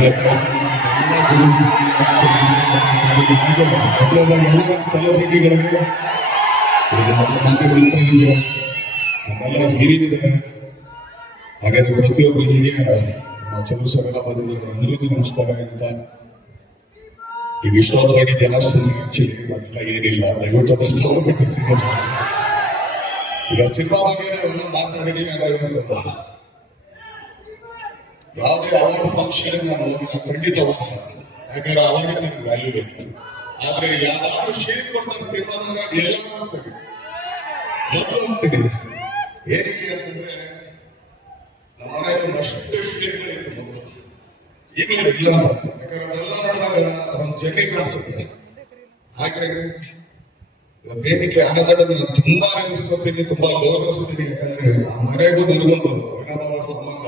ಎಲ್ಲ ಸೆಲೆಬ್ರಿಟಿಗಳಿಗೆ ಈಗ ನಮ್ಮ ಮಾತು ಮಿತ್ರರಿದ್ದಾರೆ ನಮ್ಮೆಲ್ಲ ಹಿರಿಯರಿದ್ದಾರೆ ಹಾಗೆ ಪ್ರತಿಯೊಬ್ಬರು ಹಿರಿಯ ನಮ್ಮ ಚಂದ್ರಶೇಖರ ಬಂದಿದ್ದಾರೆ ಎಲ್ಲರಿಗೂ ನಮಸ್ಕಾರ ಹೇಳ್ತಾ ಈಗ ಇಷ್ಟೊಂದು ಆಗಿದೆಯಲ್ಲ ಸುಮ್ಮನೆ ಏನಿಲ್ಲ ದಯವಿಟ್ಟು ಈಗ ಸಿನಿಮಾ ಬಗ್ಗೆ ನಾವೆಲ್ಲ ಮಾತಾಡಿದೀವಿ ಆಗುವಂಥದ್ದು ಯಾವುದೇ ಅವಾರ್ಡ್ ಫಂಕ್ಷನ್ ನಾನು ಖಂಡಿತ ಹೋಗ್ತೀನಿ ಯಾಕಂದ್ರೆ ಅವಾರ್ಡ್ ನನಗೆ ವ್ಯಾಲ್ಯೂ ಇರ್ತದೆ ಆದ್ರೆ ಯಾರು ಶೇರ್ ಕೊಡ್ತಾರೆ ಸಿನಿಮಾ ಎಲ್ಲ ಸರಿ ಮೊದಲು ಹೋಗ್ತೀನಿ ಏನಕ್ಕೆ ಅಂತಂದ್ರೆ ನಮ್ಮ ಮನೆಯಲ್ಲಿ ಒಂದಷ್ಟು ಶೇರ್ಗಳಿತ್ತು ಮೊದಲು. ಈಗ ಇಲ್ಲ ಅಂತ ಯಾಕಂದ್ರೆ ಅದೆಲ್ಲ ನೋಡಿದಾಗ ಅದೊಂದು ಜರ್ನಿ ಕಾಣಿಸುತ್ತೆ. ಹಾಗಾಗಿ ಇವತ್ತೇನಕ್ಕೆ ಆನಗಡನ್ನು ನಾನು ತುಂಬಾ ಅನಿಸ್ಕೊತೀನಿ ತುಂಬಾ ಗೌರವಿಸ್ತೀನಿ. ಯಾಕಂದ್ರೆ ಆ ಮನೆಗೂ ನನಗೊಂದು ಸಂಬಂಧ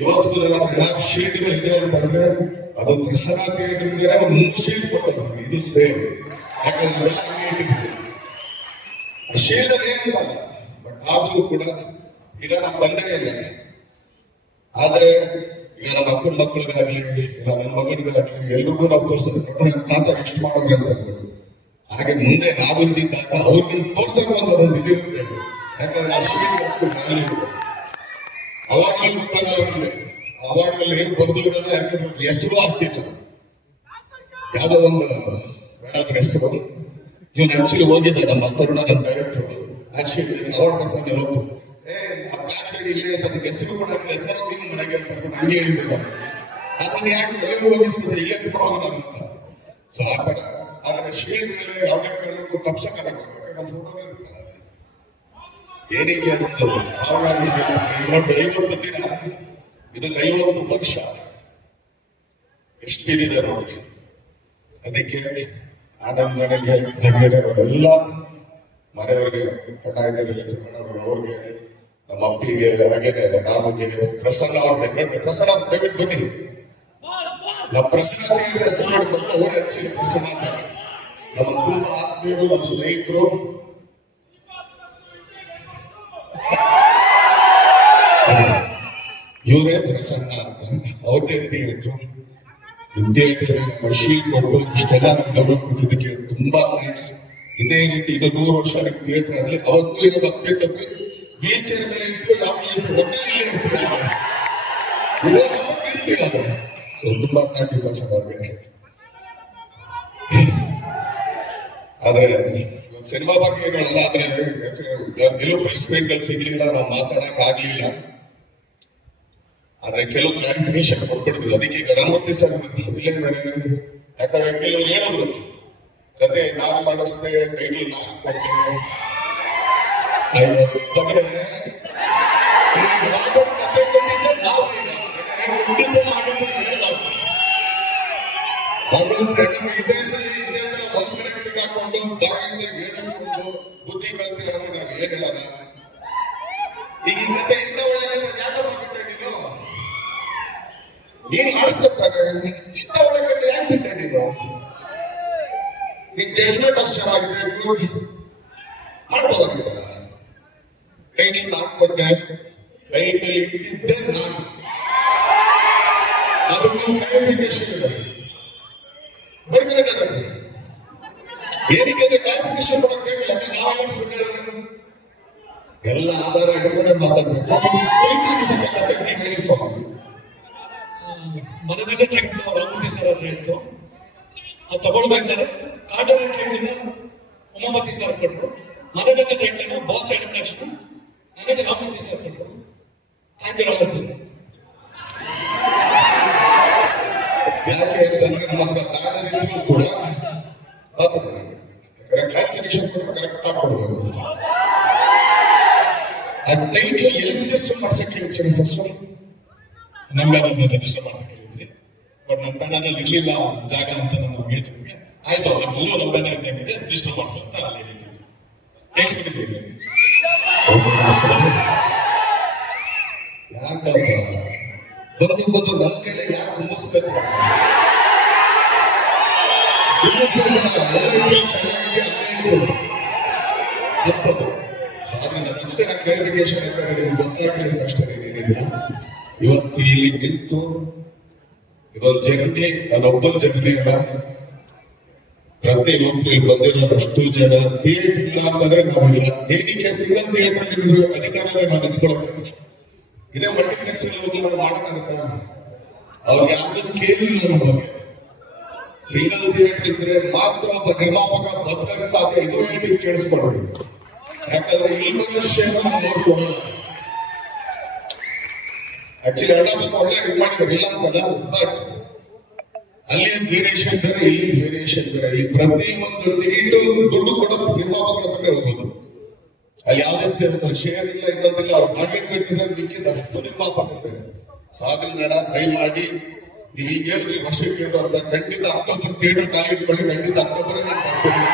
ಇವತ್ತು ನಾಲ್ಕು ಶೀಲ್ಡ್ಗಳು ಇದೆ ಅಂತಂದ್ರೆ, ಅದು ದಸರಾ ಥಿಯೇಟರ್ಗೆ ಒಂದು ಮೂರು ಶೀಲ್ಡ್ ಕೊಟ್ಟಿದ್ದೀವಿ. ಇದು ಸೇಮ್ ಯಾಕಂದ್ರೆ ಆ ಶೀಲ್ಡ್ ಏನಂತಲ್ಲ ಬಟ್ ಆದರೂ ಕೂಡ ಈಗ ನಮ್ಮ ತಂದೆ ಇಲ್ಲ. ಆದ್ರೆ ಈಗ ನಮ್ಮ ಅಕ್ಕನ ಮಕ್ಕಳಿಗಾಗ್ಲಿ, ಇಲ್ಲ ನನ್ನ ಮಗನಿಗಾಗ್ಲಿ, ಎಲ್ರಿಗೂ ನಾವು ತೋರಿಸೋದು ನನ್ನ ತಾತ ಎಷ್ಟು ಅಂತ ಅಂದ್ಬಿಟ್ಟು. ಹಾಗೆ ಮುಂದೆ ನಾವು ಇದ್ದಿದ್ದಾಗ ಅವ್ರಿಗೆ ತೋರ್ಸೋಕೆ ಒಂದು ಇದಿರುತ್ತೆ ಯಾಕಂದ್ರೆ ಆ ಶೀಲ್ಡ್ ಅಷ್ಟು ಇದೆ ಅವಾಗಲೂ ಗೊತ್ತಾಗಲ್ಲ ನಮ್ಗೆ ಏನು ಬರ್ದು ಇರೋದು ಯಾಕಂದ್ರೆ ಹೆಸರು ಆಗ್ತಿತ್ತು. ಯಾವ್ದೋ ಒಂದು ಅದ್ರ ಹೆಸರು. ಇವನು ಆಕ್ಚುಲಿ ಹೋಗಿದ್ದ ನಮ್ಮ ಅತ್ತರುಣ ನಮ್ಮ ಡೈರೆಕ್ಟರ್ ಆಕ್ಚುಲಿ ಅವಾರ್ಡ್ ಬರ್ತಾನೆ ಹೋಗ್ತು ಏ ಆಕ್ಚುಲಿ ಇಲ್ಲೇ ಅದಕ್ಕೆ ಹೆಸರು ಕೂಡ ನಿಮ್ಮ ಮನೆಗೆ ಅಂತ ನಾನು ಹಂಗೆ ಹೇಳಿದ್ದೆ ನಾನು ಅದನ್ನ ಯಾಕೆ ಎಲ್ಲೇ ಹೋಗಿಸ್ಬಿಟ್ಟು ಇಲ್ಲೇ ಅಂತ. ಸೊ ಆ ಥರ. ಆದ್ರೆ ಶೀಲ್ಡ್ ಮೇಲೆ ಯಾವುದೇ ಕಾರಣಕ್ಕೂ ತಪ್ಸಕ್ಕಾಗಲ್ಲ. ಯಾಕಂದ್ರೆ ಇರುತ್ತಲ್ಲ ಅಲ್ಲಿ. ಏನಕ್ಕೆ ಅದೊಂದು ಭಾವನೆ ನೋಡಿ ಐವತ್ತು ದಿನ ಇದಕ್ಕೆ ಐವತ್ತು ವರ್ಷ ಎಷ್ಟಿದೆ ನೋಡಿ ಅದಕ್ಕೆ ಆನಂದ್ ನನಗೆ ಹಾಗೇನೆ ಅವರೆಲ್ಲ ಮನೆಯವರಿಗೆ ಕಣ್ಣ ಇದ್ದಾರೆ ಅವ್ರಿಗೆ ನಮ್ಮ ಅಪ್ಪಿಗೆ ಹಾಗೇನೆ ರಾಮಗೆ ಪ್ರಸನ್ನ ಅವ್ರಿಗೆ ಪ್ರಸನ್ನ ದಯವಿಟ್ಟು ಬನ್ನಿ ನಮ್ಮ ಪ್ರಸನ್ನ ಹೆಸರು ಮಾಡಿ ಬಂದು ಅವರೇ ಹಚ್ಚಿ ಪ್ರಸನ್ನ ನಮ್ಮ ತುಂಬಾ ಆತ್ಮೀಯರು ನಮ್ಮ ಸ್ನೇಹಿತರು ಇವರೇ ಪ್ರಸನ್ನ ಅಂತ ಅವ್ರದೇ ಥಿಯೇಟ್ರು ನಿಮ್ ಥಿಯೇಟರ್ ಶೀಲ್ ಕೊಟ್ಟು ಇಷ್ಟೆಲ್ಲ ನಮ್ಗೆ ಗೌರವ ಕೊಟ್ಟಿದ್ದಕ್ಕೆ ತುಂಬಾ ಥ್ಯಾಂಕ್ಸ್ ಇದೇ ರೀತಿ ಇನ್ನು ನೂರು ವರ್ಷ ನಿಮ್ ಥಿಯೇಟರ್ ಆಗಲಿ ಅವತ್ತು ಇರೋದು ಅಪ್ಪೆ ತಪ್ಪಿ. ವೀಲ್ ಚೇರ್ ಮೇಲೆ ಇತ್ತು ಯಾವಾಗಲೂ ಹೊಟ್ಟೆಯಲ್ಲಿ ಇರ್ತೀರ ಅದು. ಸೊ ತುಂಬಾ ಥ್ಯಾಂಕ್ ಯು ಪ್ರಸನ್ನ ಅವ್ರಿಗೆ. ಆದ್ರೆ ಸಿನಿಮಾ ಬಗ್ಗೆ ಆದ್ರೆ, ಯಾಕಂದ್ರೆ ಎಲ್ಲೂ ಪ್ರೆಸ್ ಮೀಟ್ ಸಿಗ್ಲಿಲ್ಲ, ನಾವು ಮಾತಾಡಕ್ ಆಗ್ಲಿಲ್ಲ ಆದ್ರೆ ಕೆಲವು ಕ್ಲಾರಿಫಿಕೇಶನ್ ಕೊಟ್ಬಿಡ್ತೀವಿ ಅದಕ್ಕೆ ಈಗ ರಾಮಮೂರ್ತಿ ಸರ್ ಇಲ್ಲೇ ಇದ್ದಾರೆ ಯಾಕಂದ್ರೆ ಕೆಲವರು ಹೇಳೋದು ಕತೆ ನಾನ್ ಮಾಡಿಸ್ದೆ ಟೈಟಲ್ ನಾನ್ ಕೊಟ್ಟೆ ಅಯ್ಯೋ, ತೊಂದ್ರೆ. ಈಗ ರಾಬರ್ಟ್ ಕತೆ ಕೊಟ್ಟಿದ್ದು ನಾವು ಈಗ. ಯಾಕಂದ್ರೆ ಕೊಟ್ಟಿದ್ದು ಮಾಡಿದ್ದು ಹೇಳ್ದಾಗ ಭಗವಂತ ಯಾಕಂದ್ರೆ ಇದೇ ಸಲ ಇದೇ ತರ ಒಂದ್ ಕಡೆ ಸಿಗಾಕೊಂಡು ಬಾಯಿಂದ ಏನಿಸ್ಕೊಂಡು ಬುದ್ಧಿ ಕಲ್ತಿಲ್ಲ ಅಂದ್ರೆ ನಾವು ಏನ್ ಹೇಳೋಣ ಈಗ ಈ ಕತೆ ಇಂಥ ಒಳ್ಳೆ ಕತೆ ಯಾಕೆ ಮಾಡ್ಬಿಟ್ಟೆ ನೀನು ನೀನ್ ಮಾಡಿಸ್ತಾನೆ ಇಂಥ ಒಳ್ಳೆ ಕತೆ ಯಾಕೆ ಬಿಟ್ಟೆ ನೀನು ನಿನ್ ಜಡ್ಜ್ಮೆಂಟ್ ಅಷ್ಟು ಚೆನ್ನಾಗಿದೆ good. ಮಾಡ್ಬೋದಾಗಿತ್ತಲ್ಲ ಟೈಟಲ್ ನಾನು ಕೊಟ್ಟೆ ಟೈಟಲ್ ಇಟ್ಟಿದ್ದೆ ನಾನು ಅದಕ್ಕೊಂದು ಕ್ಲಾರಿಫಿಕೇಶನ್ ಇದೆ ಬರ್ತಾರೆ ಏನಕ್ಕೆ ಕ್ಲಾರಿಫಿಕೇಶನ್ ಕೊಡಕ್ ಬೇಕಿಲ್ಲ ನಾವೆಲ್ಲ ಸುಳ್ಳು ಹೇಳಿದ್ರೆ ಎಲ್ಲ ಆಧಾರ ಇಟ್ಕೊಂಡೆ ಮಾತಾಡ್ಬೇಕು ಟೈಟಲ್ ಸಂಬಂಧಪಟ್ಟ ನೀವು ಹೇಳಿ ಮದಗಜ ಟ್ಯಾಕ್ಟರ್ ರಾಮಮೂರ್ತಿ ಸರ್ ಹತ್ರ ಇತ್ತು. ಅದು ತಗೊಳ್ಬೇಕಾದ್ರೆ ಕಾಟರ್ ಟ್ಯಾಕ್ಟ್ರಿನ ಉಮಾಪತಿ ಸರ್ ಕೊಟ್ಟರು ಮದಗಜ ಟ್ಯಾಕ್ಟ್ರಿನ ಬಾಸ್ ಹೇಳಿದ ತಕ್ಷಣ ನನಗೆ ರಾಮಮೂರ್ತಿ ಸರ್ ಕೊಟ್ಟರು ಥ್ಯಾಂಕ್ ಯು ರಾಮಮೂರ್ತಿ ಸರ್ ಯಾಕೆ ಅಂತಂದ್ರೆ ನಮ್ಮ ಹತ್ರ ದಾನ ಕೂಡ ಕ್ಲಾರಿಫಿಕೇಶನ್ ಕೊಟ್ಟರೆ ಕರೆಕ್ಟ್ ಆಗಿ ಕೊಡಬೇಕು ಅಂತ. ಆ ಟೈಟ್ಲ್ ಎಲ್ಲಿ ರಿಜಿಸ್ಟರ್ ಮಾಡ್ಸಕ್ಕೆ ಹೇಳ್ತೀನಿ ಫಸ್ಟ್ ಬ್ಯಾನರ್ನ ರಿಜಿಸ್ಟರ್ ಮಾಡ್ಸಕ್ಕೆ. ಬಟ್ ನಮ್ಮ ಬ್ಯಾನರ್ನಲ್ಲಿ ಇರಲಿಲ್ಲ ಜಾಗ ಅಂತ ನಾನು ಹೇಳ್ತೀನಿ ಆಯ್ತು ಅದೆಲ್ಲೂ ನಮ್ಮ ಬ್ಯಾನರ್ ಇದ್ದಂಗಿದೆ ರಿಜಿಸ್ಟರ್ ಮಾಡ್ಸು ಅಂತ ಅಲ್ಲಿ ಹೇಳಿದ್ವಿ ಹೇಳ್ಬಿಟ್ಟಿದ್ದೀವಿ ಯಾಕಂತ? ಬಂದು ಬಂದು ನಮ್ಮ ಕೈಲಿ ಯಾಕೆ ಕುಂದಿಸ್ಬೇಕು? ಯಾಕಂದ್ರೆ ನಿಮ್ಗೆ ಗೊತ್ತಾಗ್ಲಿ ಅಂತ ಅಷ್ಟೇ ನೀಡಿದ್ದೀರ ಇವತ್ತು ಇಲ್ಲಿ ನಿಂತು ಇದೊಂದು ಜರ್ನಿ ನಾನೊಬ್ಬನ ಜರ್ನಿ ಅಲ್ಲ. ಪ್ರತಿ ಒಬ್ರು ಇಲ್ಲಿ ಬಂದಿರೋದಷ್ಟು ಜನ ಥಿಯೇಟರ್ ಇಲ್ಲ. ಅಂತಂದ್ರೆ ನಾವಿಲ್ಲ ಏನಕ್ಕೆ ಸಿಂಗಲ್ ಥಿಯೇಟರ್ ನಿಮಗೆ ಅಧಿಕಾರವೇ ನಾವು ನಿಂತ್ಕೊಳ್ಳೋಕೆ ಇದೇ ಮಲ್ಟಿಪ್ಲೆಕ್ಸ್ ನಾವು ಮಾಡೋಕ್ಕಾಗತ್ತ? ಅವ್ರಿಗೆ ಯಾವ್ದು ಕೇಳಿಲ್ಲ ನಮ್ಮ ಬಗ್ಗೆ. ಸಿಂಗಲ್ ಥಿಯೇಟರ್ ಇದ್ರೆ ಮಾತ್ರ ಒಬ್ಬ ನಿರ್ಮಾಪಕ ಬದುಕಕ್ಕೆ ಸಾಧ್ಯ ಇದು ಹೇಳಿ ಕೇಳಿಸ್ಕೊಳ್ರಿ ಯಾಕಂದ್ರೆ ಇಲ್ಲಿ ಶೇರ್ ನೋಡ್ಕೊಡಲ್ಲ ಆಕ್ಚುಲಿ ಅಣ್ಣ ಒಳ್ಳೆ ಇದು ಮಾಡಿದ್ರು ಇಲ್ಲ ಅಂತಲ್ಲ ಬಟ್ ಅಲ್ಲಿ ವೇರಿಯೇಷನ್ ಬೇರೆ ಇಲ್ಲಿ ವೇರಿಯೇಷನ್ ಬೇರೆ ಇಲ್ಲಿ ಪ್ರತಿ ಒಂದು ಟಿಕೆಟ್ ದುಡ್ಡು ಕೊಡೋ ನಿರ್ಮಾಪಕರ ಹತ್ರ ಹೋಗೋದು. ಅಲ್ಲಿ ಯಾವ್ದೇ ಶೇರ್ ಇಲ್ಲ, ಇನ್ನೊಂದಿಲ್ಲ, ಅವ್ರು ಬಾಡಿಗೆ ಕಟ್ಟಿದ್ರೆ ಮಿಕ್ಕಿದ ಅಷ್ಟು ನಿರ್ಮಾಪಕರಿದ್ದಾರೆ ಸೊ ಕೈ ಮಾಡಿ. ನೀವು ಈಗ ಹೇಳಿದ್ರಿ ವರ್ಷಕ್ಕೆ ಅಂತ, ಖಂಡಿತ ಅಕ್ಟೋಬರ್ ಥಿಯೇಟರ್ ಕಾಲೇಜ್ ಬಳಿ ಖಂಡಿತ ಅಕ್ಟೋಬರ್ ನಾನು ಹೇಳಿದ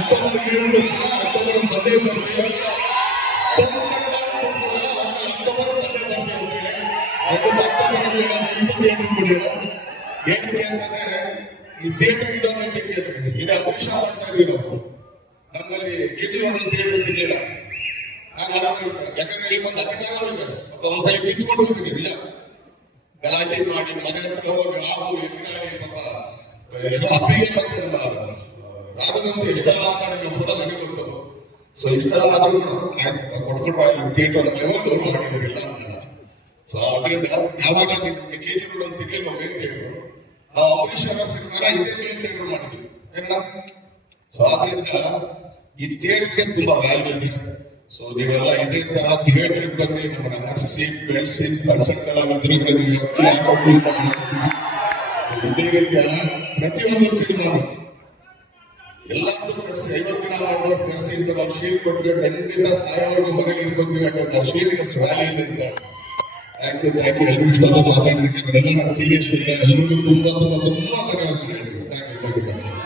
ಅಕ್ಟೋಬರ್ ಹೇಳ್ಬಿಡು ಅಕ್ಟೋಬರ್ ಬಂದೇ ಬರ್ಬೇಕು. ಅಕ್ಟೋಬರ್ ಅಲ್ಲಿ ನಾನು ಎಂಟು ಥಿಯೇಟರ್ ಬಿಡೋಣ ಏನಕ್ಕೆ ಅಂತಂದ್ರೆ ಈ ಥಿಯೇಟರ್ ಇಡೋದು ಅಂತ ಕೇಳಿದ್ರೆ ಇದು ಅವಶ್ಯ ಮಾಡ್ತಾ ಇದೀವಿ ನಮ್ಮಲ್ಲಿ ಕೇಜ್ರಿವಾಲ್ ಥಿಯೇಟರ್ ಸಿಗಲಿಲ್ಲ ನಾನು ಹೇಳ್ತೇನೆ ಯಾಕಂದ್ರೆ ಇಲ್ಲಿ ಒಂದು ಅಧಿಕಾರ ಇದೆ ಒಬ್ಬ ಒಂದ್ಸಲಿ ಕಿತ್ಕೊಂಡು ಹೋಗ್ತೀನಿ ನಿಜ ಗಲಾಟೆ ಮಾಡಿ ಮನೆ ಹತ್ರ ಹೋಗಿ ಹಾವು ಎದುರಾಡಿ ಪಾಪ ಏನೋ ಅಪ್ಪಿಗೆ ಮತ್ತೆ ನಮ್ಮ ರಾಘವಂತ ಎಷ್ಟೆಲ್ಲ ಫೋಟೋ ನನಗೆ ಗೊತ್ತದು ಸೊ ಇಷ್ಟೆಲ್ಲ ಆದ್ರೂ ಕೂಡ ಆಯ್ತು ಕೊಡ್ಕೊಂಡು ಅಲ್ಲಿ ಥಿಯೇಟರ್ ಲೆವೆಲ್ ಅವರು ಆಗಿದ್ರಿಲ್ಲ ಅಂತಲ್ಲ ಸೊ ಅದರಿಂದ ಯಾವಾಗ ನಿಮ್ಗೆ ಕೆ ಒಂದು ಸಿಗ್ಲಿಲ್ಲ ಅಂತ ಹೇಳಿದ್ರು. ಆ ಅಂಬರೀಷ್ ಅವರ ಸಿನಿಮಾನ ಇದೇ ಮೇನ್ ಹೇಳಿ ಏನಣ್ಣ? ಸೊ ಆದ್ರಿಂದ ಈ ಥಿಯೇಟರ್ಗೆ ತುಂಬಾ ವ್ಯಾಲ್ಯೂ ಇದೆ. ಸೊ ನೀವೆಲ್ಲ ಇದೇ ತರ ಥಿಯೇಟರ್ ಬಂದು ನಮ್ಮನ್ನ ಹರಿಸಿ ಬೆಳೆಸಿ, ಸಣ್ಣ ಸಣ್ಣ ಕಲಾವಿದರಿಗೆ ನೀವು ಅಕ್ಕಿ ಹಾಕೊಂಡು ಅಂತ ಮಾಡ್ಕೊತೀವಿ. ಸೊ ಇದೇ ಪ್ರತಿಯೊಂದು ಸಿನಿಮಾ ಎಲ್ಲಾರ್ಗೂ ಕರೆಸಿ ಐವತ್ತು ದಿನ ಮಾಡೋರು ಕರೆಸಿ ಅಂತ ನಾವು ಶೀಲ್ ಕೊಟ್ವಿ ಖಂಡಿತ ಸಾಯೋವರೆಗೂ ಮನೇಲಿ ಇಟ್ಕೊತೀವಿ, ಯಾಕಂದ್ರೆ ಶೀಲ್ಗೆ ವ್ಯಾಲ್ಯೂ ಇದೆ ಅಂತ. ಥ್ಯಾಂಕ್ ಯು ಥ್ಯಾಂಕ್ ಯು ಎಲ್ಲರೂ ಇಷ್ಟೊಂದು ಮಾತಾಡಿದಕ್ಕೆ ನಾನೆಲ್ಲ ಸೀರಿಯಸ್ ಇಲ್ಲ ಎಲ್ಲರಿಗೂ ತುಂಬಾ ತುಂಬಾ ತುಂಬ ಚೆನ್ನಾಗಿ ಹೇಳ್ತೀನಿ ಥ್ಯಾಂಕ್ ಯು ಥ್ಯಾಂಕ್ ಯು